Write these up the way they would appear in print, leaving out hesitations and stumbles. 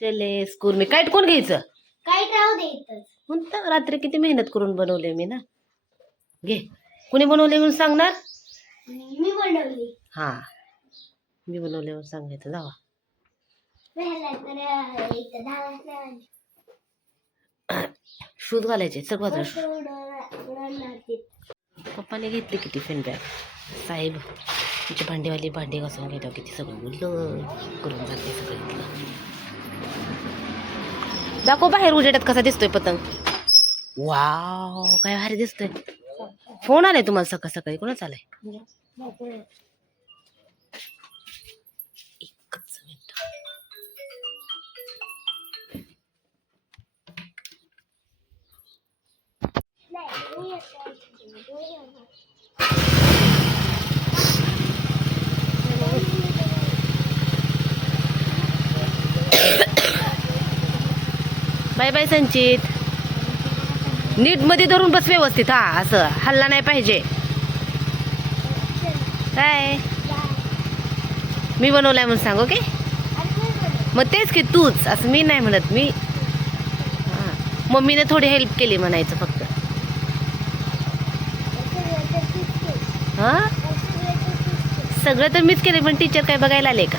चले स्कूल में काईट कोण घ्यायचं? काहीच राहू दे इथंच. म्हणतं रात्री किती मेहनत करून बनवले मी ना. घे, कुणी बनवले म्हणून सांगणार? मी बनवली. हा, मी बनवल्यावर सांगायचं. जावा पहिला तर इथं धावायला शूज घालायचे सगळं. लागते. पप्पाने घेतली की टिफिन बॅग. साहेब तिची भांडेवाली भांडे घासून घेतो किती सगळं मुलं करून जाते सगळं इथलं. दाखव बाहेर उजेडात कसा दिसतोय पतंग. वाव, काय भारी दिसतोय. फोन आलाय तुम्हाला सकाळ सकाळी? कोणाच आलाय? एकच मिनिट. बाय बाय संचित. नीट मध्ये धरून बस व्यवस्थित. हा, असं हल्ला नाही पाहिजे. काय मी बनवलाय म्हणून सांग. ओके, मग तेच की तूच, असं मी नाही म्हणत. मी मम्मीने थोडी हेल्प केली म्हणायचं फक्त. हा, सगळं तर मीच केले, पण टीचर काय बघायला आले का?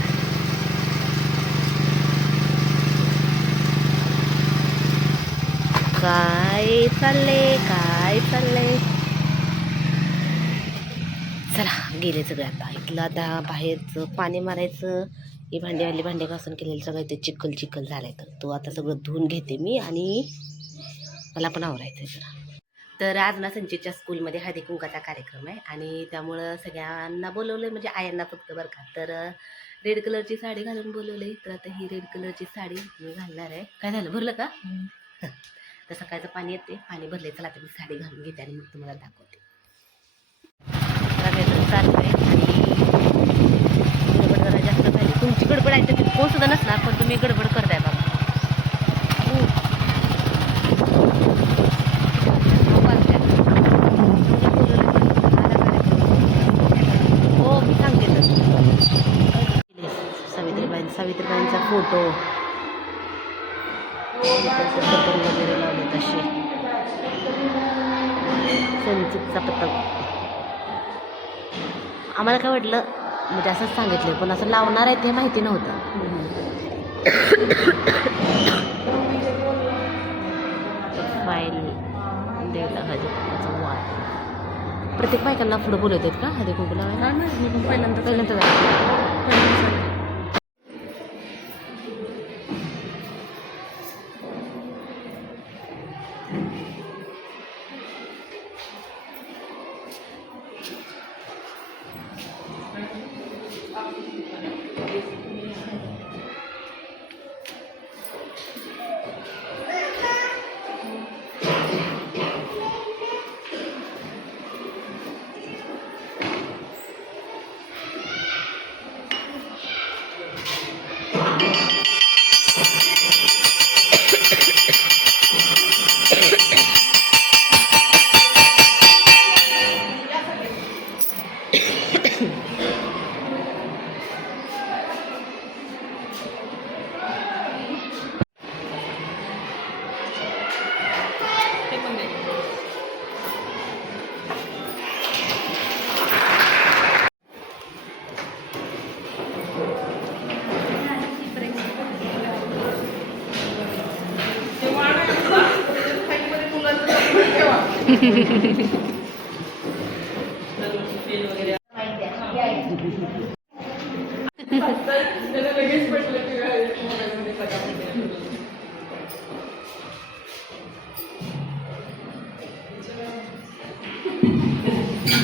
काय चाललंय. चला गेले सगळे आता. इथलं आता बाहेरचं पाणी मारायचं. ही भांडेवाली भांडे घासून केलेलं सगळं ते चिखल झालाय. तर तो आता सगळं धुवून घेते मी आणि मला पण आवरायचं आहे जरा. तर आज ना संचितच्या स्कूलमध्ये हळदी कुंकाचा कार्यक्रम आहे आणि त्यामुळं सगळ्यांना बोलवलंय, म्हणजे आयांना फक्त बरं का. तर रेड कलरची साडी घालून बोलवलंय. तर आता ही रेड कलरची साडी मी घालणार आहे. काय झालं, भरलं का? तर सकाळचं पाणी येते, पाणी भरले. चला आता मी साडी घालून घेते आणि मग तुम्हाला दाखवते. चाललंय आणि गडबड जरा जास्त झाली. तुमची गडबड आहे तर कोण सुद्धा नसणार, पण तुम्ही गडबड करताय बाबा. हो, मी सांगते तर. सावित्रीबाईंचा फोटो वगैरे लावले तसे. संचितचा पतंग आम्हाला काय वाटलं, म्हणजे असंच सांगितलं, पण असं लावणार आहे ते माहिती नव्हतं. फाईल द्यायला हळदी कुंकूचा वाण. प्रत्येक बायकांना पुढं बोलवतात का हळदी कुंकू लावायला? पहिल्यांदा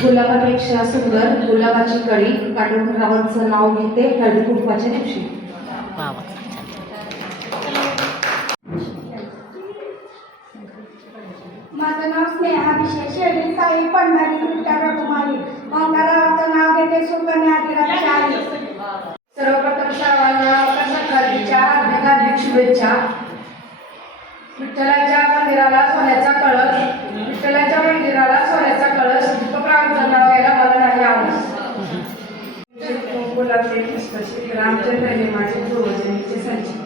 गुलाबापेक्षा सुंदर गुलाबाची कळी काढून रावांचं नाव घेते हळदी कुंकवाच्या दिवशी. माझं नाव स्नेहा विशेष शेळी साई पंढरी रघुमारी. ओंकाराचं नाव घेते सुकन्या आदिराजचारी. सर्वप्रथम सर्वांना संक्रांतीच्या हार्दिक शुभेच्छा. विठ्ठलाच्या मंदिराला सोन्याचा कळस, विठ्ठलाच्या मंदिराला सोन्याचा कळस दीपकरावांचं नाव घ्यायला मला नाही आवडत. रामचंद्र हे माझे पूर्वजन्मीचे संचित.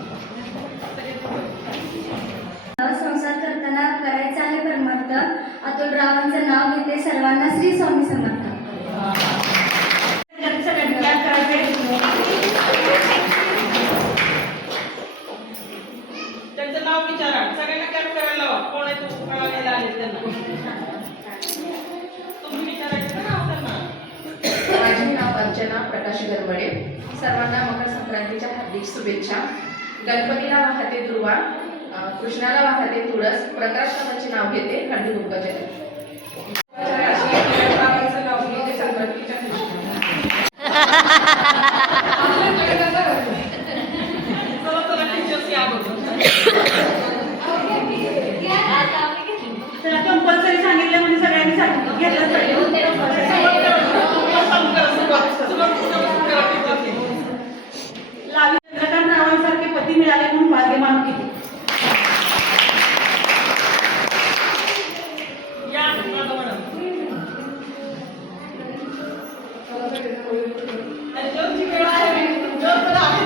ते सर्वांना श्री स्वामी समर्थ. त्यांचं नाव विचारा, सगळ्यांना कॅप करायला लावा. कोण आहे तो कळायला आले त्यांना. तुम्ही विचारायचं का नाव त्यांना? माझे नाव अर्चना प्रकाश गरवडे. सर्वांना मकर संक्रांतीच्या हार्दिक शुभेच्छा. गणपतीला वाहते दुर्वा, कृष्णाला वाहते तुळस, प्रकाशनाचे नाव घेते हळदी कुंकवाचे. नाव घेते संक्रांतीच्या चला चला टीचर्स या बघू. त्याला कंपल्सरी सांगितलं म्हणजे सगळ्यांनी घेतलंच पाहिजे. लावी चंद्रकांत नावांसारखे पती मिळाले म्हणून भाग्यमान केले. या मॅडम. जोरची वेळ आहे. जोर तर आहे.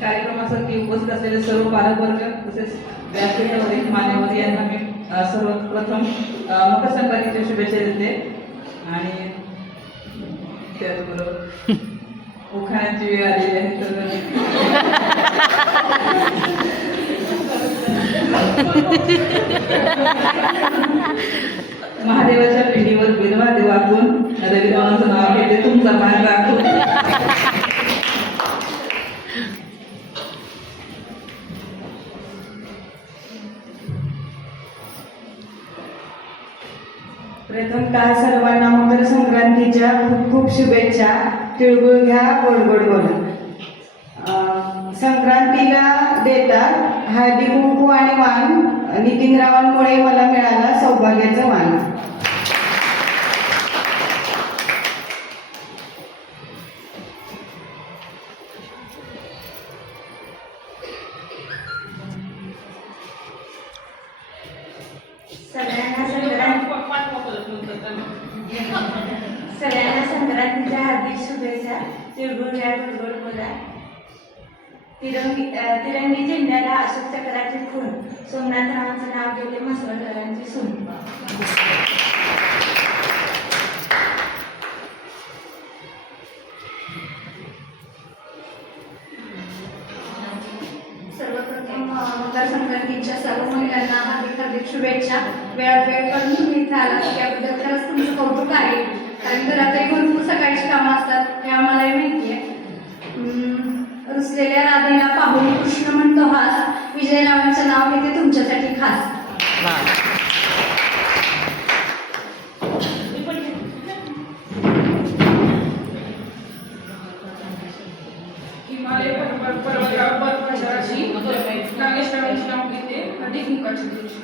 कार्यक्रमासाठी उपस्थित असलेले सर्व पालकवर्ग तसेच व्यासपीठावरील मान्यवर यांना मी सर्वप्रथम मकर संक्रांतीच्या शुभेच्छा देते. आणि त्याचबरोबर उखाण्याची वेळ आलेली आहे महादेवाच्या पिंडीवर बिनवादे वाकून रविरावांचं नाव घेते तुमचा मान राखून. प्रथमतः सर्वांना मकर संक्रांतीच्या खूप खूप शुभेच्छा. तिळगुळ घ्या, गोड गोड बोला. संक्रांतीला देतात हळदी कुंकू आणि वाण. नितीनरावांमुळे मला मिळाला सौभाग्याचा वाण. सगळ्यांना संक्रांतीच्या हार्दिक शुभेच्छा. तिळगुळ घ्या, गोड गोड बोला. तिरंगी झेंड्याला अशोक चक्राचे खून. सोमनाथरावांचं नाव घेते म्हसवडकरांची सून. सर्वप्रथम मकर संक्रांतीच्या सर्व महिलांना हार्दिक हार्दिक शुभेच्छा. वेळात वेळ काढून तुम्ही इथे आलात त्याबद्दल खरंच तुमचं कौतुक आहे. कारण घरातही भरपूर सकाळची कामं असतात हे आम्हालाही माहिती आहे. रुसलेल्या राधेला पाहून कृष्ण म्हणतो हास. विजयरावांचं नाव घेते तुमच्यासाठी खास. हिमालय पर्वतावर बर्फाची नागेश्वरांची नाव घेते हळदी कुंकवाची दिवशी.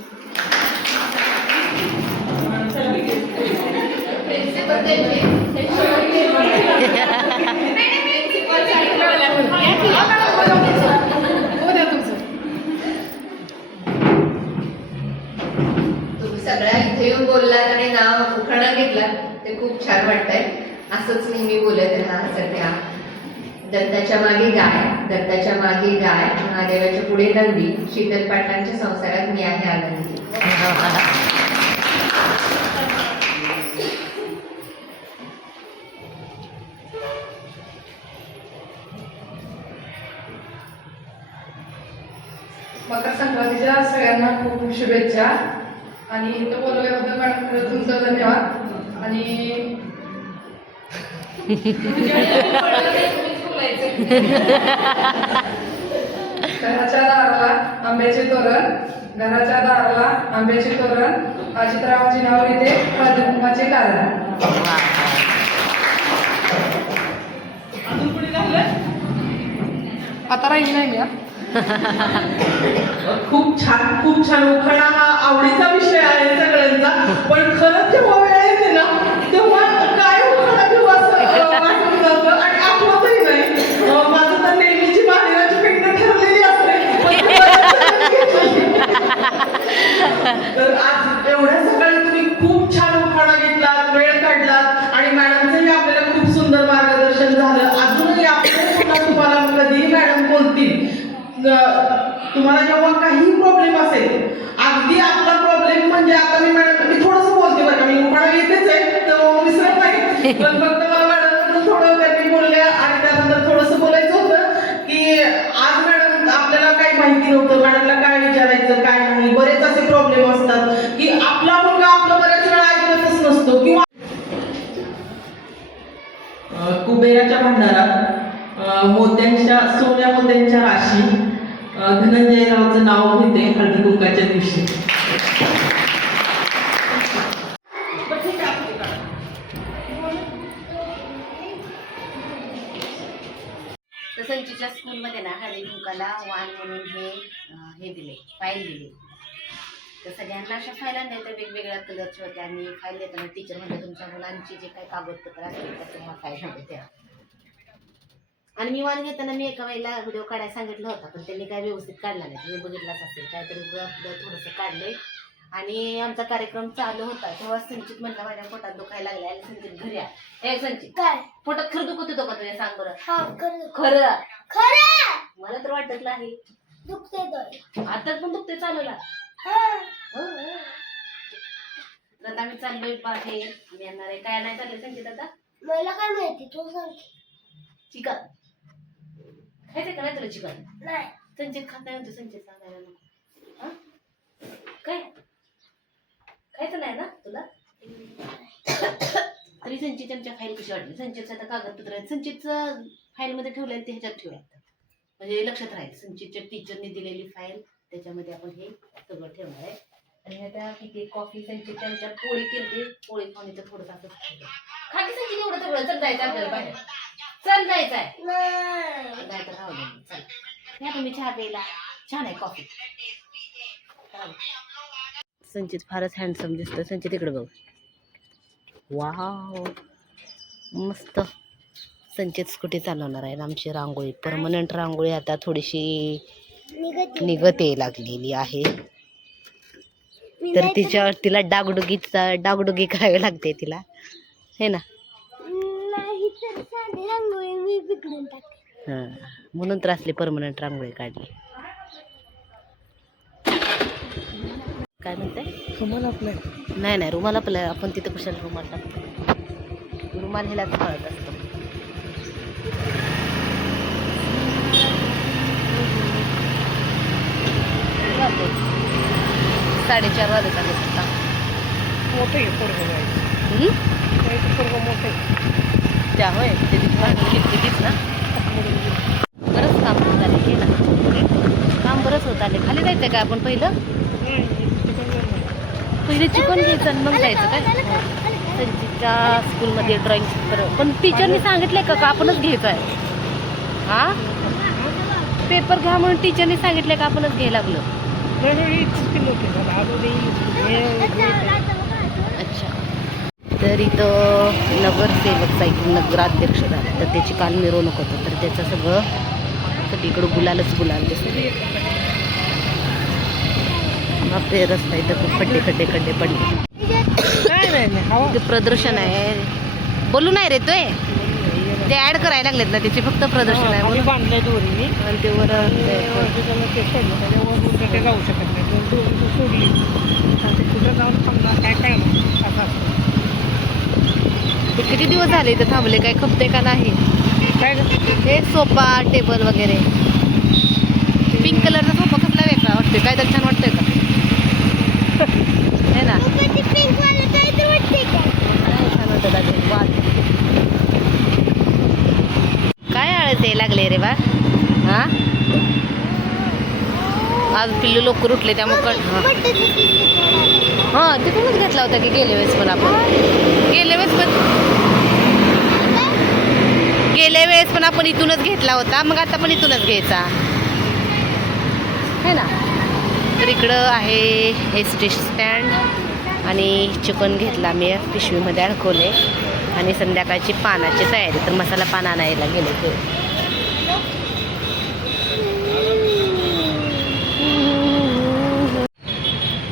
तुम्ही सगळ्या इथे येऊन बोललात आणि नाव उखाणा घेतलात ते खूप छान वाटतंय. असंच नेहमी बोलत राहा सगळ्या. दत्ताच्या मागे गाय, दत्ताच्या मागे गाय, महादेवाच्या पुढे नंदी, शीतल पाटलांच्या संसारात मी आहे आनंदी. मकर संक्रांतीच्या सगळ्यांना खूप खूप शुभेच्छा. आणि इथं बोलवल्याबद्दल मॅडम खरं तुमचं धन्यवाद. आणि घराच्या दाराला आंब्याचे तोरण, घराच्या दाराला आंब्याचे तोरण, अजितरावांची नाव घेते हळदी कुंकवाचे कारण. अजून कुणी झालं? आता राहिली नाही मी. खूप छान उखाणा हा आवडीचा विषय आहे सगळ्यांचा. पण खरंच जेव्हा वेळ येते ना तेव्हा काय उखाणा घेऊ असं वाटून जातं आणि आठवतही नाही. माझं तर नेहमीची बाहेरची पिंड ठरलेली असते. तर आज एवढ्या सकाळी तुम्ही खूप छान उखाणा घेतलात, वेळ काढलात आणि मॅडमचंही आपल्याला खूप सुंदर मार्गदर्शन झालं. अजूनही आपल्याला तुम्हाला कधीही मॅडम बोलतील तुम्हाला जेव्हा काही प्रॉब्लेम असेल अगदी आपला प्रॉब्लेम म्हणजे आता मी थोडंसं बोलते बरं का, मी मला येतेच आहे तर विसरत नाही, पण फक्त मला मॅडम थोडं त्यांनी बोलल्या आणि त्यानंतर थोडंसं बोलायचं होतं की आज मॅडम आपल्याला काही माहिती नव्हतं, मॅडमला काय विचारायचं काय नाही. बरेच असे प्रॉब्लेम असतात की आपला मुलगा आपलं बऱ्याच वेळा ऐकतच नसतो किंवा कुबेराच्या भांडारात मोत्यांच्या सोन्या मोत्यांच्या राशी धनंजयरावचं नाव घेते हळदी कुंकाच्या दिवशी. तर संचीच्या स्कूलमध्ये ना हळदी कुंकाला वाण म्हणून हे दिले, फाईल दिली. तर सगळ्यांना अशा फाईल आणल्या तर वेगवेगळ्या कलरच्या होत्या आणि फाईल देताना टीचर म्हणजे तुमच्या मुलांची जे काही कागदपत्र असतील तर ह्या फाईलमध्ये द्या. आणि मी वाण घेताना मी एका वेळेला व्हिडिओ काढायला सांगितलं होता, पण त्यांनी काय व्यवस्थित काढला नाही. तुम्ही बघितलाच असेल, काहीतरी थोडंसं काढले आणि आमचा कार्यक्रम चालू होता तेव्हा संचित म्हणला माझ्या पोटात दुखायला लागले आणि संचित घरी ए संचित काय पोटात खरं दुखत होतं का तुझ्या सांग बरं? हा खरं खरं खरं मला तर वाटत नाही. दुखते तर आता पण दुखते चालूला. हा आता आम्ही चाललोय बाहेर, आम्ही येणार आहे. काय नाही चाललंय संचित आता? मला काय माहिती तू सांग. चिकन खायचंय का नाही तुला चिकन? नाही संचित खात नाही म्हणतो, संचित सांगायला नको. काय खायचं नाही ना तुला? तरी संचित आमच्या फाईल कशी वाटली? संचितचं आता कागदपत्र आहेत, संचितचं फाईलमध्ये ठेवलंय ते ह्याच्यात ठेवूया म्हणजे लक्षात राहील. संचितच्या टीचरने दिलेली फाईल त्याच्यामध्ये आपण हे सगळं ठेवणार आहे. आणि आता किती कॉफी संचित त्यांच्या पोळी केली, पोळी खाऊन इथं थोडंसं असं खा की संचित एवढं सगळं. चल जायचं आपल्याला बाहेर, चल जायचं आहे. नाही तर राहू दे, चल या तुम्ही चहा प्यायला. छान आहे कॉफी. संचित फारच हँडसम दिसतं. संचित इकडे बघ, वाव मस्त. संचित स्कूटी चालवणार आहे. आमची रांगोळी परमनंट रांगोळी आता थोडीशी निघत लागलेली आहे, तर तिला डागडुगी करावी लागते तिला, हे ना. नाही तर साधी रांगोळी मी बिघडून टाकते. हां म्हणून तर असली परमनंट रांगोळी काढली. काय म्हणते? रुमाल आपलं नाही रुमाल आपलं आपण तिथं कशाला रुमाल टाकतो? रुमाल ह्यालाच कळत असतो. वाजले 4:30 वाजत आले आता. मोठे मोठे त्या होय ते कितीच ना. बरंच काम होत आले की ना, काम बरंच होत आले. खाली जायचं काय आपण? पहिलं चिकन घ्यायचं आणि मग जायचं काय? संचितच्या स्कूलमध्ये ड्रॉइंग पण टीचरनी सांगितलंय का आपणच घ्यायचं आहे? हा पेपर घ्या म्हणून टीचरनी सांगितलंय का आपणच घ्यायला लागलं? अच्छा. तर इथं नगरसेवक इथून नगराध्यक्ष झाला, तर त्याची काल मिरवणूक होतं, तर त्याचं सगळं सगळीकडं गुलालच गुलाल दिसते. बापरे रस्ता इथं खूप खड्डे पडले. इथे प्रदर्शन आहे. बोलू नाही रे तोय, ते ऍड करायला लागलेत ना त्याचे, फक्त प्रदर्शन आहे म्हणून बांधलंय दोरी आणि ते वर जाऊ शकत नाही. सोडली तुझं जाऊन समजा काय काय असं असतं. ते किती दिवस झाले इथं थांबले? काय खपते का नाही? काय हे सोफा टेबल वगैरे. पिंक कलरचा सोफा कसला वेगळा वाटतोय? काय तर छान वाटतोय का? है ना पिंक वाला काय तर वाटते का? छान वाटत आहे. वाद काय आळस यायला लागले रे बा? हा आज पिल्लू लवकर उठले त्यामुळे हां तिथूनच घेतला होता की गेल्या वेळेस पण आपण. गेल्या वेळेस पण आपण इथूनच घेतला होता, मग आता पण इथूनच घ्यायचा है ना. तर इकडं आहे एस टी स्टँड आणि चिकन घेतला मी, पिशवीमध्ये अडकवले आणि संध्याकाळची पानाची तयारी. तर मसाला पान आणायला गेले ते.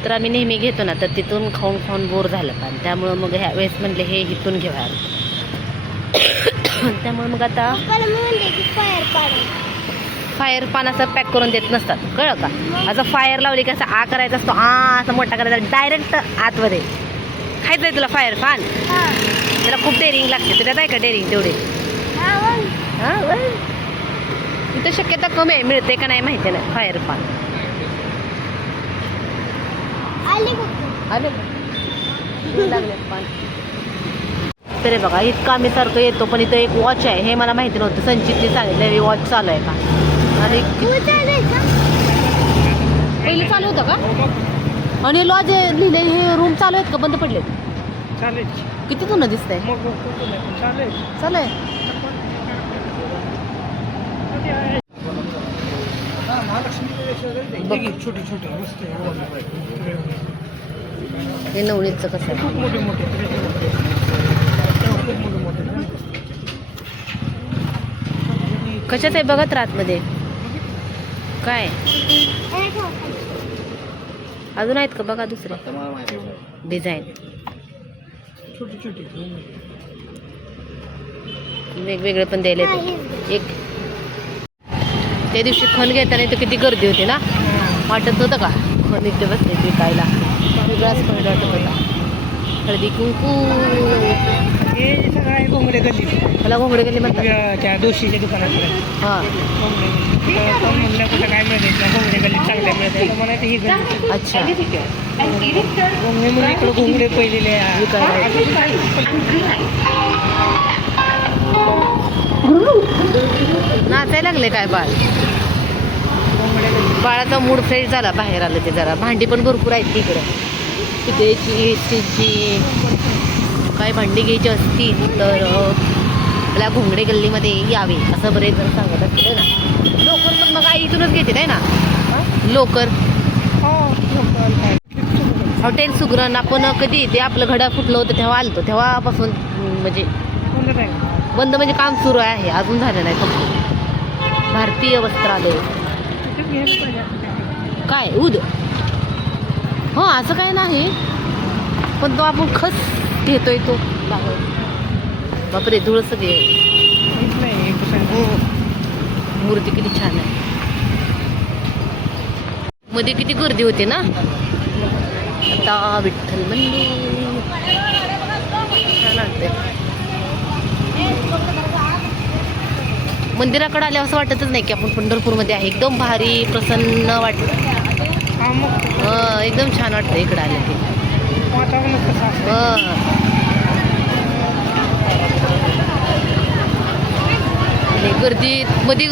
तर आम्ही नेहमी घेतो ना, तर तिथून खाऊन बोर झालं पान, त्यामुळं मग ह्या वेळेस म्हणले हे इथून घेऊया. त्यामुळे मग आता फायर पान असं पॅक करून देत नसतात, कळलं का? असं फायर लावली की असं आ करायचा असतो, असं मोठा करायचा डायरेक्ट आतमध्ये. खायचं आहे तुला फायर पान? त्याला खूप डेअरिंग लागते, त्याच्यात आहे का डेअरिंग तेवढे? हां, इथं शक्यता कमी आहे, मिळते का नाही माहिती नाही फायर पान. आले लागले पान. तरी बघा इतकं आम्ही सारखं येतो, पण इथं एक वॉच आहे, हे मला माहिती नव्हतं. संचितने सांगितलं वॉच चालू आहे का. आणि पहिले चालू होतं का? आणि लॉज लिहिले हे रूम चालू आहेत का बंद पडले? किती जुनं दिसतंय? चालू आहे. छोटे छोटे मस्त हे नवनीतचं कसं आहे? मोठे मोठे कशाच आहे बघत रातमध्ये काय अजून आहेत का बघा दुसरे डिझाईन छोटी छोटी वेगवेगळे पण द्यायला एक. त्या दिवशी खण घेताना इथं किती गर्दी होती ना, वाटत होतं का खण इथे बसले विकायला? वेगळाच खण वाटत होता. हळदी कुंकू हे सगळं आहे घोंगडे गल्ली. मला घोंगडे गल्ली म्हणतात त्या दोशीच्या दुकानाकडे. हां म्हणलं कुठं काय मिळते घोंगडे गल्ली चांगल्या मिळते म्हणायचं ही गल्ली. अच्छा घोंगडे म्हणून इकडं घोंगडे पहिलेले नाचायला लागले काय बाळ? बाळाचा मूड फ्रेश झाला, बाहेर आलं ते जरा. भांडी पण भरपूर आहेत तिकडं, पितळेची स्टीलची. काय भांडी घ्यायची असतील तर आपल्या घोंगडे गल्लीमध्ये यावे असं बरेच जण सांगत असतील ना. लोकर पण मग आई इथूनच घेते आहे ना लोकर. हॉटेल सुगरण आपण कधी ते आपलं घडा फुटलं होतं तेव्हा आलतो, तेव्हापासून म्हणजे बंद म्हणजे काम सुरू आहे, अजून झालं नाही. फक्त भारतीय वस्त्रालय काय उद हो असं काय नाही, पण तो आपण खस घेतोय तो बापरे. धूळ सगळे मूर्ती किती छान आहे. मध्ये किती गर्दी होते ना. आता विठ्ठल मंदिर छान वाटतंय. मंदिराकडे आल्यावर असं वाटतच नाही की आपण पंढरपूरमध्ये आहे. एकदम भारी प्रसन्न वाटतं, एकदम छान वाटतं इकडं आलं की. आणि गर्दी मध्ये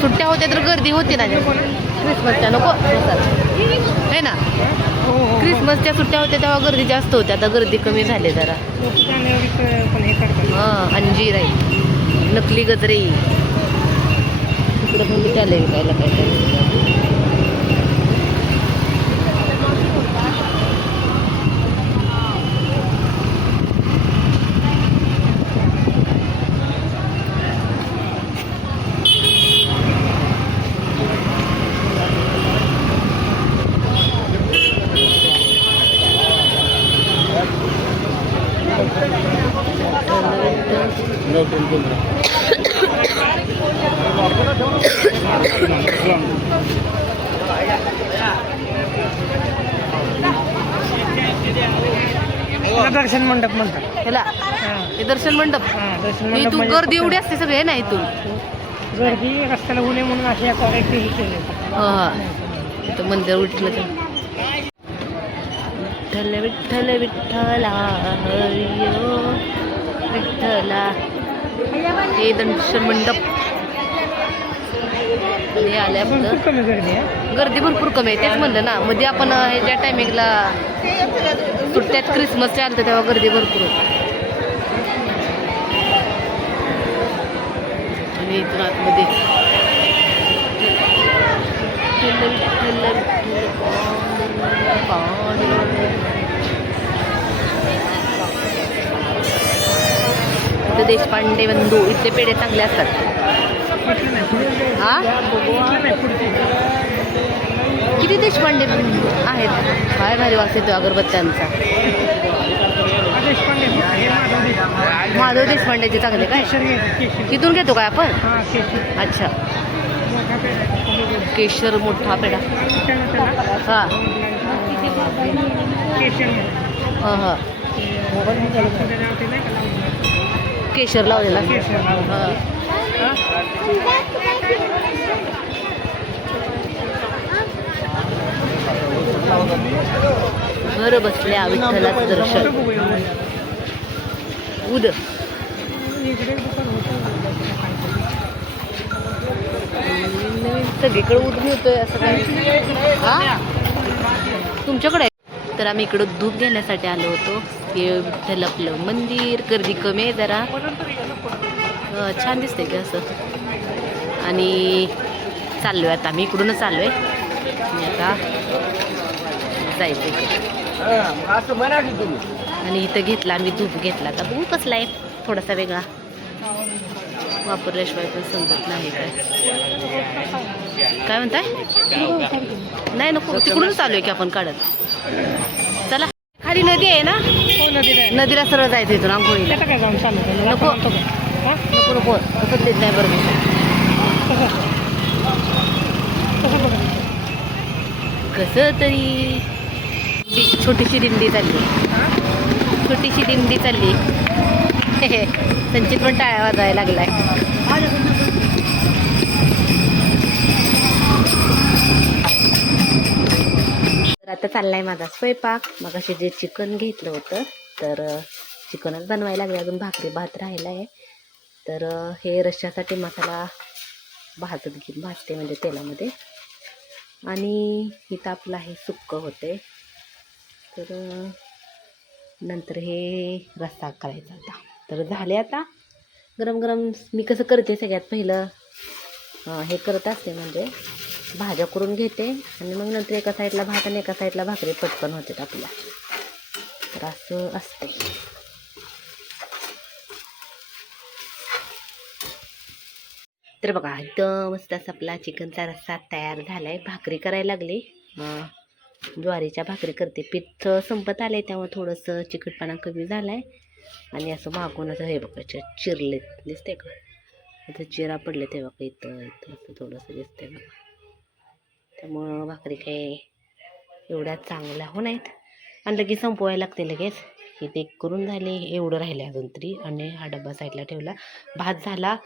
सुट्ट्या होत्या तर गर्दी होती ना क्रिसमसच्या. नको आहे ना, क्रिसमसच्या सुट्ट्या होत्या तेव्हा गर्दी जास्त होती, आता गर्दी कमी झाली जरा. हां अंजीर आहे, नकली गजरे इकडं पण चालले विकायला काय. दर्शन मंडप म्हणतात ह्याला. हे दर्शन मंडप. दर्शन मी मंडप तू म्हणजे गर्दी एवढी असते सगळे ना इथून. गर्दी रस्त्याला उणे म्हणून अशी ऍक्टिव्हिटी केली. इथं मंदिर उठलं तर विठ्ठल विठ्ठल विठ्ठला हरियो विठ्ठला. हे दर्शन मंडप हे आल्या आपलं. कमी गर्दी आहे, गर्दी भरपूर कमी आहे, तेच म्हणलं ना. मध्ये आपण ह्याच्या टायमिंगला सुट्ट्यात क्रिसमसच्या आलं तेव्हा गर्दी भरपूर होती. आणि इथून आतमध्ये इथं देशपांडे बंधू, इथले पेढे चांगले असतात. हा किती देशपांडे आहेत, काय भारी वास येतो अगरबत्त्यांचा. माधव देशपांडेचे चांगले काय तिथून घेतो काय आपण? अच्छा केशर मोठा पेढा हां हां हां केशर लावलेला घर बसल्या विठ्ठलाचं दर्शन उद सगळीकडे उद मिळतोय असं काही हा तुमच्याकडे तर आम्ही इकडं दूध घेण्यासाठी आलो होतो हे विठ्ठल आपलं मंदिर गर्दी कमी आहे जरा छान दिसते की असं आणि चाललो आहे आता आम्ही इकडूनच चाललो आहे मी आता जायचं इकडे आणि इथं घेतला आम्ही दूध घेतला आता बघू कसला आहे थोडासा वेगळा वापरल्याशिवाय पण समजत नाही काय म्हणताय नाही नको तिकडूनच चालू आहे की आपण काढत चला खाली नदी आहे ना नदीला सरळ जायचं इथून आंघोळीला नको नको नको तसंच देत नाही बरोबर कसं तरी छोटीशी दिंडी चालली छोटीशी दिंडी चालली संचित पण टाळ्या वाजायला लागलाय तर आता चाललाय माझा स्वयंपाक मग असे जे चिकन घेतलं होतं तर चिकनच बनवायला लागले अजून भाकरी भात राहिला आहे तर हे रश्श्यासाठी मसाला भाजते म्हणजे तेलामध्ये आणि इथं आपलं हे सुक्क होते तर नंतर हे रस्सा करायचा आता तर झाले आता गरम गरम मी कसं करते सगळ्यात पहिलं हे करत असते म्हणजे भाज्या करून घेते आणि मग नंतर एका साईडला भात आणि एका साईडला भाकरी पटकन होते आपल्या तर असं असते तर बघा एकदम मस्त असा आपला चिकनचा रस्सा तयार झाला आहे भाकरी करायला लागली ज्वारीच्या भाकरी करते पीठ संपत आले त्यामुळे थोडंसं चिकटपणा कमी झाला आहे आणि असं मागून असं हे बघायचं चिरले दिसते का इथं चिरा पडले ते बघा इथं इथं असं थोडंसं दिसते बघा त्यामुळं भाकरी काही एवढ्या चांगल्या हो नाहीत आणि लगेच संपवायला लागते लगेच इथे करून झाले एवढं राहिले अजून तरी आणि हा डब्बा साईडला ठेवला भात झाला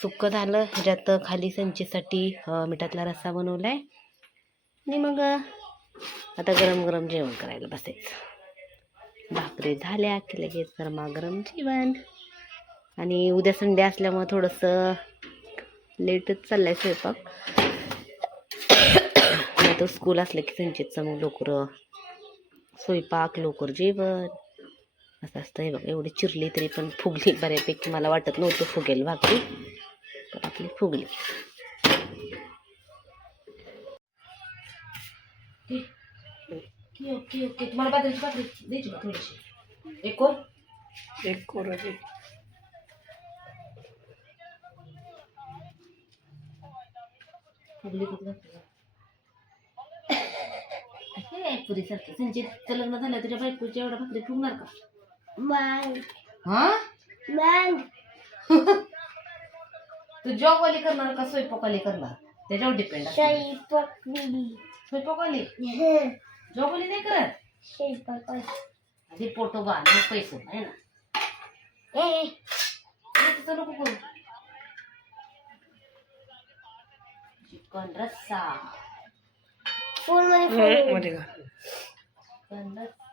सुक्क झालं ह्याच्यात खाली संचीसाठी मिठातला रस्सा बनवला आहे आणि मग आता गरम गरम जेवण करायला बसायचं भाकरी झाल्या की लगेच गरमागरम जेवण आणि उद्या संडे असल्यामुळे थोडंसं लेटच चाललं आहे स्वयंपाक नाही तर स्कूल असलं की संचितचं मग लवकर स्वयंपाक लवकर जेवण असं असतं हे बघा एवढी चिरली तरी पण फुगली बऱ्यापैकी मला वाटत नव्हतं फुगेल भाकरी पण आपली फुगली ओके ओके तुम्हाला बाजरीची भाकरी द्यायची का थोडीशी एक कोर फुगली कुठं पुरीसारखं संचितचं लग्न झालं तुझ्या बायकोच्या एवढ्या भाकरी फुगणार का मग हा मग तू जॉबवाली करणार का स्वयंपाकवाली करणार त्याच्यावर डिपेंड स्वयंपाकवाली जॉबवाली नाही करत आधी पोटो बा आणि पैसे आहे ना तसं नको करू चिकन रस्सा फोन मध्ये चिकन रस्सा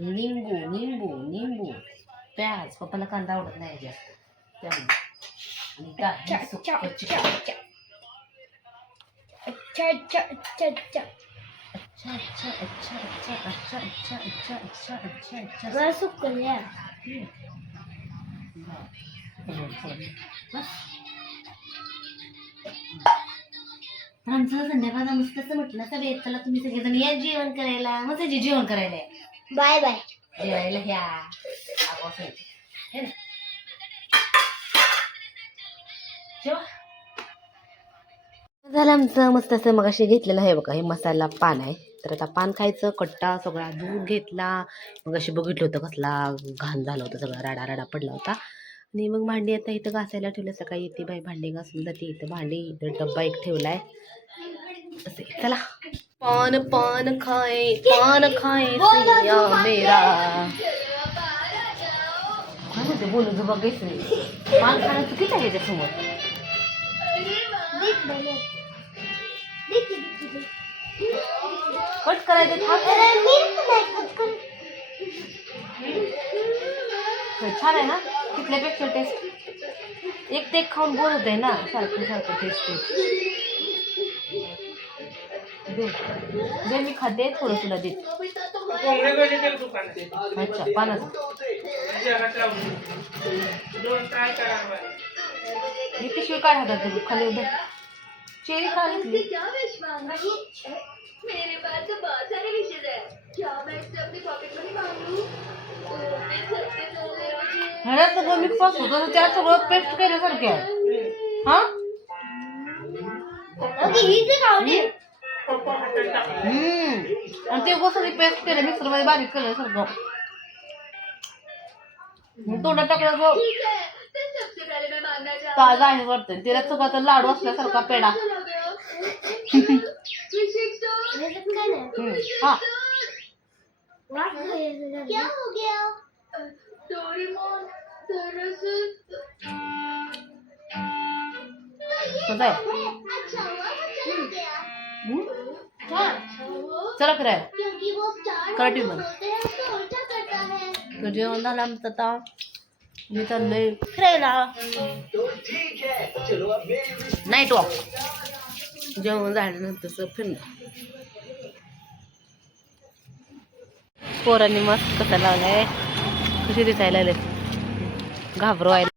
निंबू निंबू निंबू प्याज पप्पाला कांदा आवडत नाही जास्त त्यामुळे आणि सुक्क चिकन अच्छा अच्छा अच्छा अच्छा अच्छा अच्छा अच्छा अच्छा अच्छा अच्छा अच्छा अच्छा अच्छा अच्छा मला सुकल या आमचं संध्याकाळ मस्त असं म्हटलं सगळे चला तुम्ही सगळेजण या जेवण करायला मग त्याचे जेवण करायला बाय बाय जेवायला ह्या झालं आमचं मस्त असं मग असे घेतलेलं आहे बघा हे मसाला पान आहे तर आता पान खायचं, कट्टा सगळा धुवून घेतला. मग अशी बघितलं होतं कसला घाण झालं होतं, सगळा राडा राडा पडला होता. आणि मग भांडी आता इथं घासायला ठेवलं. सकाळी येते बाई भांडी घासून जाते. इथं भांडी, इथं डब्बा एक ठेवलाय. असे चला पान पान खाए सैया मेरा. काय म्हणते बोलू जो बघायचं नाही. पान खाणं चुकीचं आहे त्याच्यासमोर. कट करायचं छान आहे ना, तिथल्यापेक्षा टेस्ट. एक ते खाऊन बोर होत आहे ना, सारखं सारखं टेस्ट दे. मी खाते, थोडं तुला देते. अच्छा पानाचं मी पिशवी काय हातात तू खाली उद्या चेरी खाली. मेरे पास तो बहुत सारे विशेष है. क्या मैं इसे अपनी पॉकेट मनी मांग लूं? ह्याला सगळं मिक्स होतं, त्यात सगळं पेस्ट केल्यासारखं आहे. हा आणि ते सगळी पेस्ट केलं, मिक्सर मध्ये बारीक केलं सारखं. तोंडात टाकलं सबसे पहले मैं मांगना चाहूँ ताजा आहे वाटतं. त्याला चुका लाडू असल्यासारखा पेडा. हा क्या हो गया? डोरेमोन दरअसल कसं आहे? अच्छा हुआ वो चला गया. चला फिरायला क्योंकि वो स्टार कराटे मध्ये. होते हैं तो उल्टा करता है. तर जेवण झालं आमचं. आता मी चाललोय फिरायला. Night walk. जेवण झाल्यानंतर फिरणं. पोरांनी मस्त कसं लावलंय, कशी दिसायला लागले घाबरवायला.